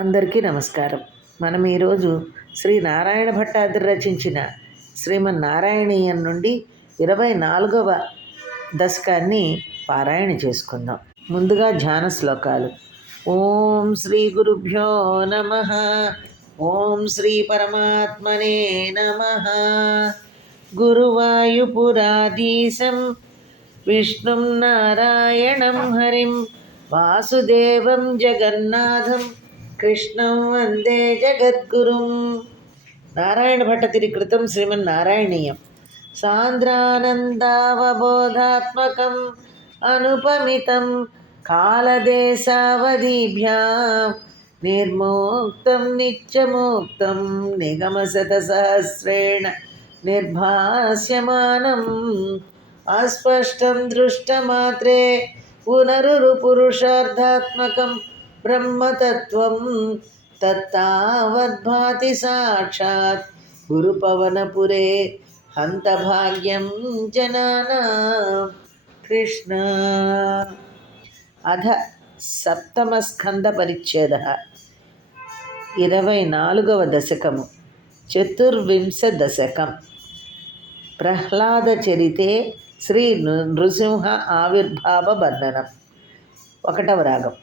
అందరికీ నమస్కారం. మనం ఈరోజు శ్రీ నారాయణ భట్టాద్రి రచించిన శ్రీమన్నారాయణీయం నుండి ఇరవై నాలుగవ దశకాన్ని పారాయణ చేసుకుందాం. ముందుగా ధ్యాన శ్లోకాలు. ఓం శ్రీ గురుభ్యో నమ. ఓం శ్రీ పరమాత్మనే నమ. గురువాయుపురాధీశం విష్ణుం నారాయణం హరిం వాసుదేవం జగన్నాథం కృష్ణం వందే జగద్గురుం. నారాయణ భట్టతిరి కృతం శ్రీమన్నారాయణీయం. సాంద్రానందావబోధాత్మకం అనుపమితం కాలదేశావధిభ్యాం నిర్మోక్తం నిత్యమోక్తం నిగమశతసహస్రేణ నిర్భాస్యమానం అస్పష్టం దృష్టమాత్రే పునరురుపురుషార్థాత్మకం బ్రహ్మతత్వం తత్తావద్భాతి సాక్షాత్ గురుపవనపురే హంతభాగ్యం జనానా కృష్ణ అధ సప్తమస్కంద పరిచ్ఛేద ఇరవై నాలుగవ దశకము చతుర్వింశ దశకం ప్రహ్లాద చరితే శ్రీ నృసింహ ఆవిర్భావ బంధనం ఒకటవ రాగం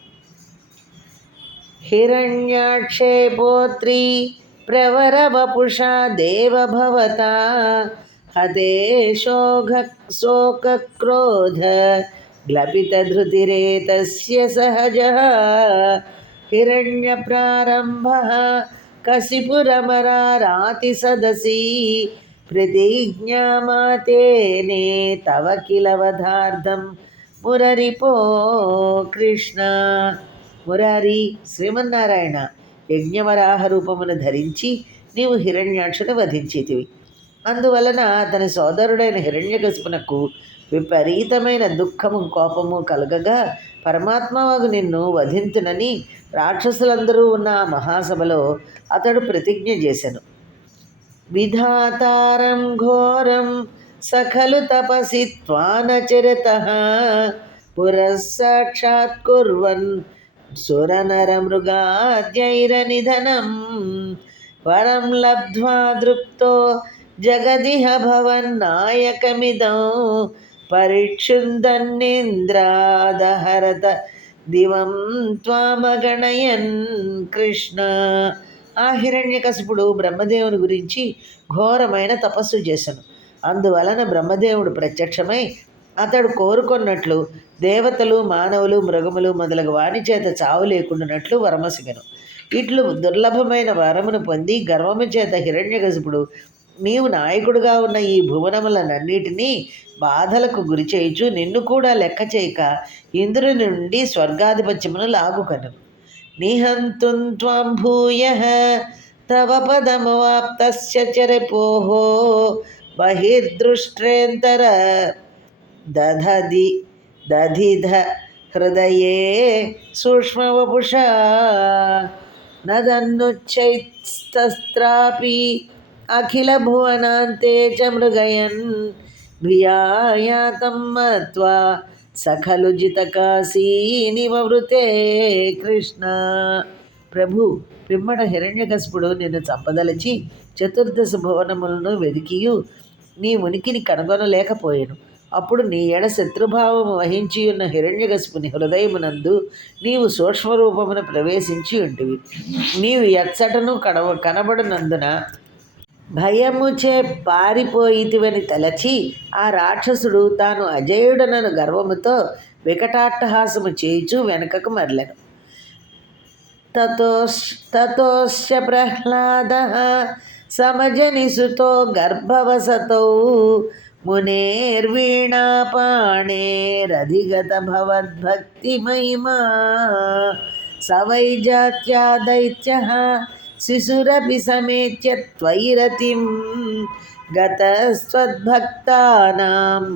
हिरण्याक्षे पोत्री, प्रवरवपुषा देवभवता, हते शोघ, शोकक्रोध, ग्लपितधृतिरेतस्य सहजः, हिरण्यप्रारम्भः, कशिपुरमरारातिसदसि, प्रतिज्ञामातेने, तव किल वधार्धं मुररिपो कृष्ण। మురారి శ్రీమన్నారాయణ యజ్ఞవరాహ రూపమును ధరించి నీవు హిరణ్యాక్షుని వధించేతివి. అందువలన అతని సోదరుడైన హిరణ్యకశిపునకు విపరీతమైన దుఃఖము కోపము కలగగా పరమాత్మవాగు నిన్ను వధింతునని రాక్షసులందరూ ఉన్న ఆ మహాసభలో అతడు ప్రతిజ్ఞ చేశాను విధాతారం ఘోరం సఖలు తపసి త్వానచరత పురస్సాక్షాత్కుర్వన్ సురనరమృగాద్యైరనిధనం వరం లబ్ధ్వా దృప్తో జగదిహ భవన్నాయకమిదం పరిక్షుందన్నింద్రాదహరత దివం త్వామగణయన్ కృష్ణ. ఆ హిరణ్యకశిపుడు బ్రహ్మదేవుని గురించి ఘోరమైన తపస్సు చేశాను అందువలన బ్రహ్మదేవుడు ప్రత్యక్షమై అతడు కోరుకున్నట్లు దేవతలు మానవులు మృగములు మొదలగు వాని చేత చావు లేకుండానట్లు వరమసిగను. ఇట్లు దుర్లభమైన వరమును పొంది గర్వము చేత హిరణ్యకశిపుడు నీవు నాయకుడుగా ఉన్న ఈ భువనములనన్నిటినీ బాధలకు గురి చేయుచు నిన్ను కూడా లెక్క చేయక ఇంద్రుని నుండి స్వర్గాధిపత్యమును లాగుకను. నిహంతుం త్వం భూయ తవ పదమవాప్తస్య చరిపోహో బహిర్దృష్ట్రేంతర దధది దధిధ హృదయే సూక్ష్మవపుషా నదన్నుచ్చైస్తస్త్రాపి అఖిల భువనాంతే చ మృగయన్ భియాయాతం మత్వా సఖలు జితకాశీనివృతే కృష్ణ ప్రభు పిమ్మట హిరణ్యకస్పుడు నిన్ను చంపదలచి చతుర్దశ భువనములను వెదికియు. నీ ఉనికిని కనుగొనలేకపోయాను. అప్పుడు నీ ఎడ శత్రుభావము వహించి ఉన్న హిరణ్యకశిపుని హృదయమునందు నీవు సూక్ష్మరూపమును ప్రవేశించి ఉంటివి. నీవు ఎచ్చటను కడవ కనబడినందున భయముచే పారిపోయితివని తలచి ఆ రాక్షసుడు తాను అజయుడనను గర్వముతో వికటాట్టహాసము చేయుచు వెనుకకు మరలెను. తతోష్ తతోశ్చ ప్రహ్లాద సమజనిసుతో గర్భవసతౌ మునేర్వీణాపాణేరధిగత భవద్భక్తి మహిమా సవై జాత్యా దైత్య శిశురపి సమేత్య త్వయిరతిం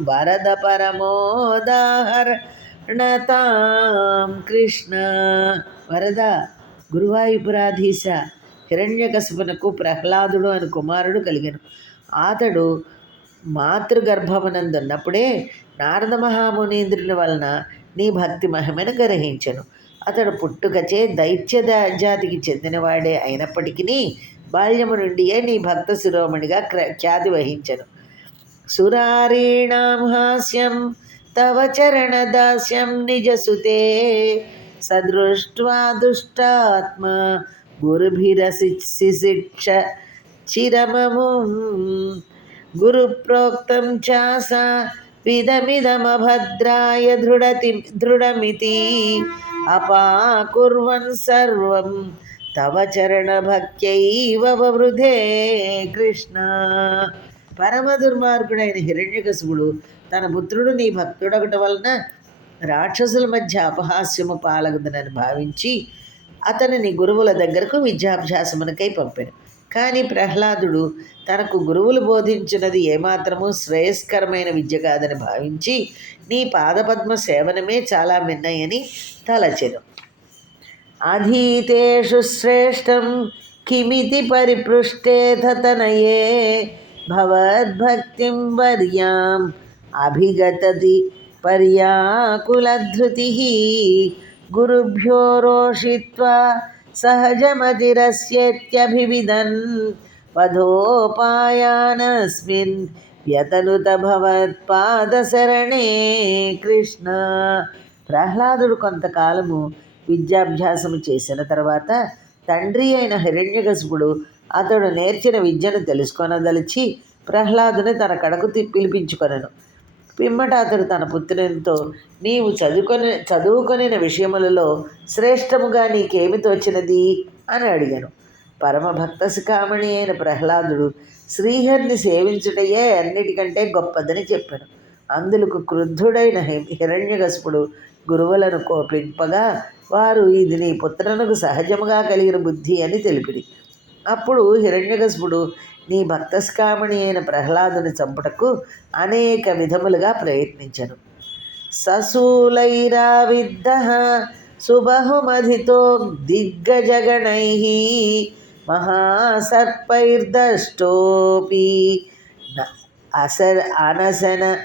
వరద పరమోదాహరణతాం. కృష్ణ వరద గురువాయుపురాధీశ హిరణ్యకశిపునకు ప్రహ్లాదుడు అని కుమారుడు కలిగను. అతడు మాతృగర్భమునందున్నప్పుడే నారద మహామునీంద్రుల వలన నీ భక్తి మహిమను గ్రహించను. అతడు పుట్టుకచే దైత్య జాతికి చెందినవాడే అయినప్పటికీ బాల్యము నుండియే నీ భక్త శిరోమణిగా క్ర- ఖ్యాతి వహించను. సురారీణాం హాస్యం తవ చరణదాస్యం నిజసుతే. సదృష్ట్వా దుష్టాత్మ గురుభిరశిక్ష చిరమము గురుప్రోక్తం చాస విధమిదమభద్రాయ దృఢతి దృఢమితి అపాకుర్వన్ సర్వం తవ చరణభక్త్యైవ వృధే కృష్ణ పరమ దుర్మార్గుడైన హిరణ్యకశిపుడు తన పుత్రుడు నీ భక్తుడొకటి వలన రాక్షసుల మధ్య అపహాస్యము పాలగుదనని భావించి అతనిని గురువుల దగ్గరకు విద్యాభ్యాసమునకై పంపాడు కానీ ప్రహ్లాదుడు తనకు గురువులు బోధించినది ఏమాత్రమూ శ్రేయస్కరమైన విద్య కాదని భావించి నీ పాదపద్మ సేవనమే చాలా మిన్నయని తలచెను. అధీతేషు శ్రేష్టం కిమితి పరిపృష్టేథ తనయే భవద్భక్తిం వర్యాం అభిగతది పర్యాకులధృతి. గురుభ్యో రోషిత్వా సహజమతిరస్యేత్యభివిదన్ వధోపాయానస్మిన్ వ్యతనుత భవత్పాదశరణే కృష్ణ. ప్రహ్లాదుడు కొంతకాలము విద్యాభ్యాసము చేసిన తర్వాత తండ్రి అయిన హిరణ్యకశిపుడు అతడు నేర్చిన విద్యను తెలుసుకొనదలిచి ప్రహ్లాదుని తన కడకు తిప్పిలిపించుకొనెను పిమ్మట అతడు తన పుత్రునితో నీవు చదువుకొని చదువుకొనిన విషయములలో శ్రేష్టముగా నీకేమి తోచినది? అని అడిగాను. పరమభక్త శిఖామణి అయిన ప్రహ్లాదుడు శ్రీహరిని సేవించుటయే అన్నిటికంటే గొప్పదని చెప్పాను అందులకు క్రుద్ధుడైన హిరణ్యగస్పుడు గురువులను కోపింపగా వారు ఇది నీ పుత్రనకు సహజముగా కలిగిన బుద్ధి అని తెలిపిడి. అప్పుడు హిరణ్యకశుడు నీ భక్తస్కామణి అయిన ప్రహ్లాదుని చంపుటకు అనేక విధములుగా ప్రయత్నించను. సశూలైరావిద్ధ సుబహుమధితో దిగ్గజగణై మహాసర్పైర్దష్టోపి. అసర్ అనసన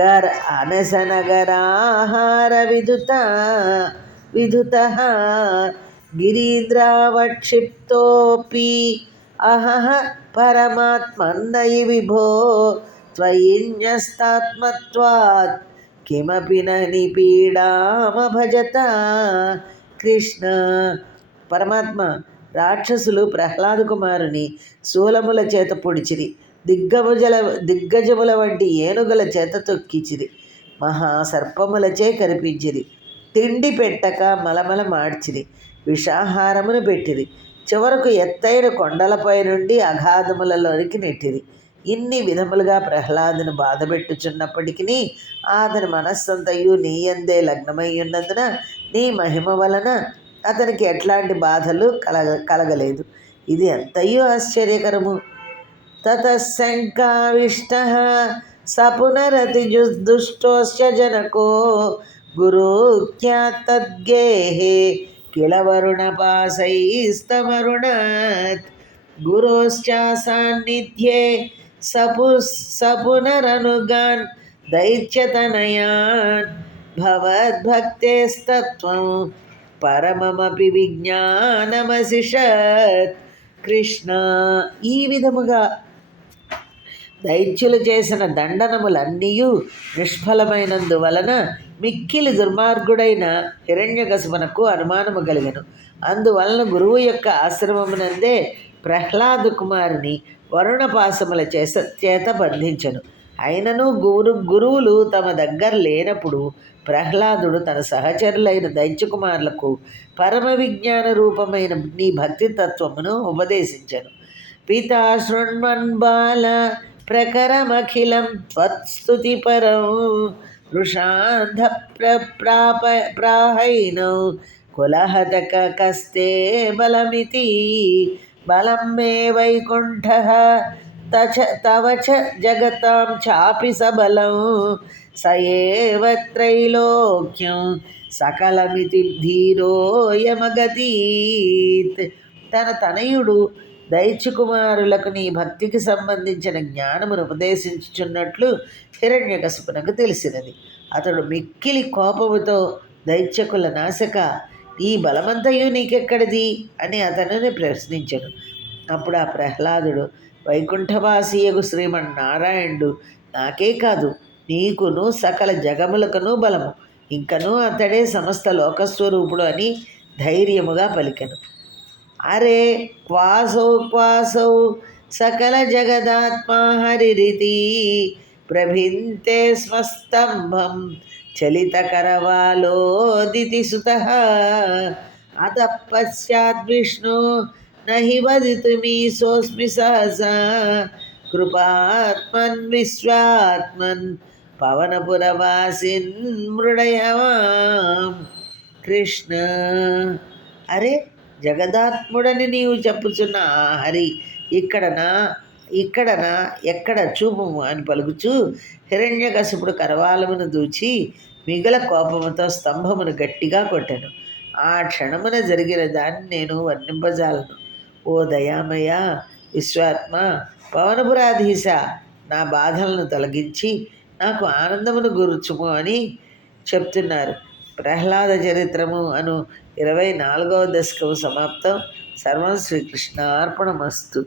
గర్ అనసనగరాహార విదుత విదుత గిరీంద్రావక్షిప్తోపి అహః పరమాత్మన్నయి విభో త్వయిన్యస్తాత్మత్వాత్ కిమపి న నిపీడామభజత కృష్ణ పరమాత్మ రాక్షసులు ప్రహ్లాద కుమారుని శూలముల చేత పొడిచిరి దిగ్గముజల దిగ్గజముల వంటి ఏనుగుల చేత తొక్కిచిరి మహాసర్పములచే కనిపించిరి తిండి పెట్టక మలమల మార్చిరి విషాహారమును పెట్టిరి. చివరకు ఎత్తైన కొండలపై నుండి అగాధములలోనికి నెట్టిరి. ఇన్ని విధములుగా ప్రహ్లాదును బాధపెట్టుచున్నప్పటికీ అతని మనస్సంతయు నీయందే లగ్నమై ఉన్నందున నీ మహిమ వలన అతనికి ఎట్లాంటి బాధలు కలగ కలగలేదు. ఇది ఎంతయో ఆశ్చర్యకరము. తతశంకావిష్ట సపునరతి దుష్టోశ జనకో గురుఖ్యాతద్గేహే తద్గేహే వరుణపాశైస్తమరుణత్ గురోశ్చ సాన్నిధ్యే సపు సపునరనుగాన్ దైత్యతనయాన్ భవద్భక్తేస్తత్వం పరమమపి విజ్ఞానమశిషత్ కృష్ణ. ఈ విధముగా దైత్యులు చేసిన దండనములన్నీ నిష్ఫలమైనందువలన మిక్కిలి దుర్మార్గుడైన హిరణ్యకశిపునకు అనుమానము కలిగను. అందువలన గురువు యొక్క ఆశ్రమమునందే ప్రహ్లాదు కుమారుని వరుణపాసముల చేస చేత బంధించను. అయినను గురు గురువులు తమ దగ్గర లేనప్పుడు ప్రహ్లాదుడు తన సహచరులైన దైత్యకుమారులకు పరమ విజ్ఞాన రూపమైన నీ భక్తి తత్వమును ఉపదేశించను. పితా శృణ్వన్ బాల ప్రకరమఖిలం త్వత్స్తుతి పరం వృషాంధ ప్రాప ప్రాహైనో కులహతక కస్తే బలమితి బలం మే వైకుంఠ తచ తవ చ జగతాం చాపి సబలం స ఏవ త్రైలోక్యం సకలమితి ధీరోయమగతీత్ తన తనయుడు దైత్యకుమారులకు నీ భక్తికి సంబంధించిన జ్ఞానమును ఉపదేశించుచున్నట్లు హిరణ్యకశిపునకు తెలిసినది. అతడు మిక్కిలి కోపముతో దైత్యకుల నాశక ఈ బలమంతయు నీకెక్కడిది? అని అతనిని ప్రశ్నించను. అప్పుడు ఆ ప్రహ్లాదుడు వైకుంఠవాసియగు శ్రీమన్నారాయణుడు నాకే కాదు నీకును సకల జగములకును బలము. ఇంకను అతడే సమస్త లోకస్వరూపుడు అని ధైర్యముగా పలికెను. అరే క్వాసౌ క్వాసౌ సకల జగదాత్మా హరిరితి ప్రభింతే స్వస్తంభం చలితకరవాలోదితి సుత అత పశ్చాద్ విష్ణు నహి వదితుమీ సోస్మి సహసా కృపాత్మన్ విశ్వాత్మన్ పవనపురవాసిన్ మృడయవాం కృష్ణ. అరే జగదాత్ముడని నీవు చెప్పుచున్న హరి ఇక్కడనా? ఇక్కడనా? ఎక్కడ చూపుము అని పలుకుచూ హిరణ్యకశిపుడు కరవాలమును దూచి మిగల కోపముతో స్తంభమును గట్టిగా కొట్టాను. ఆ క్షణమున జరిగిన దాన్ని నేను వర్ణింపజాలను. ఓ దయామయ విశ్వాత్మ పవనపురాధీశ నా బాధలను తొలగించి నాకు ఆనందమును గురుచుము అని చెప్తున్నారు. ప్రహ్లాద చరిత్రము అను ఇరవై నాలుగవ దశకం సమాప్తం. సర్వం శ్రీకృష్ణార్పణమస్తు.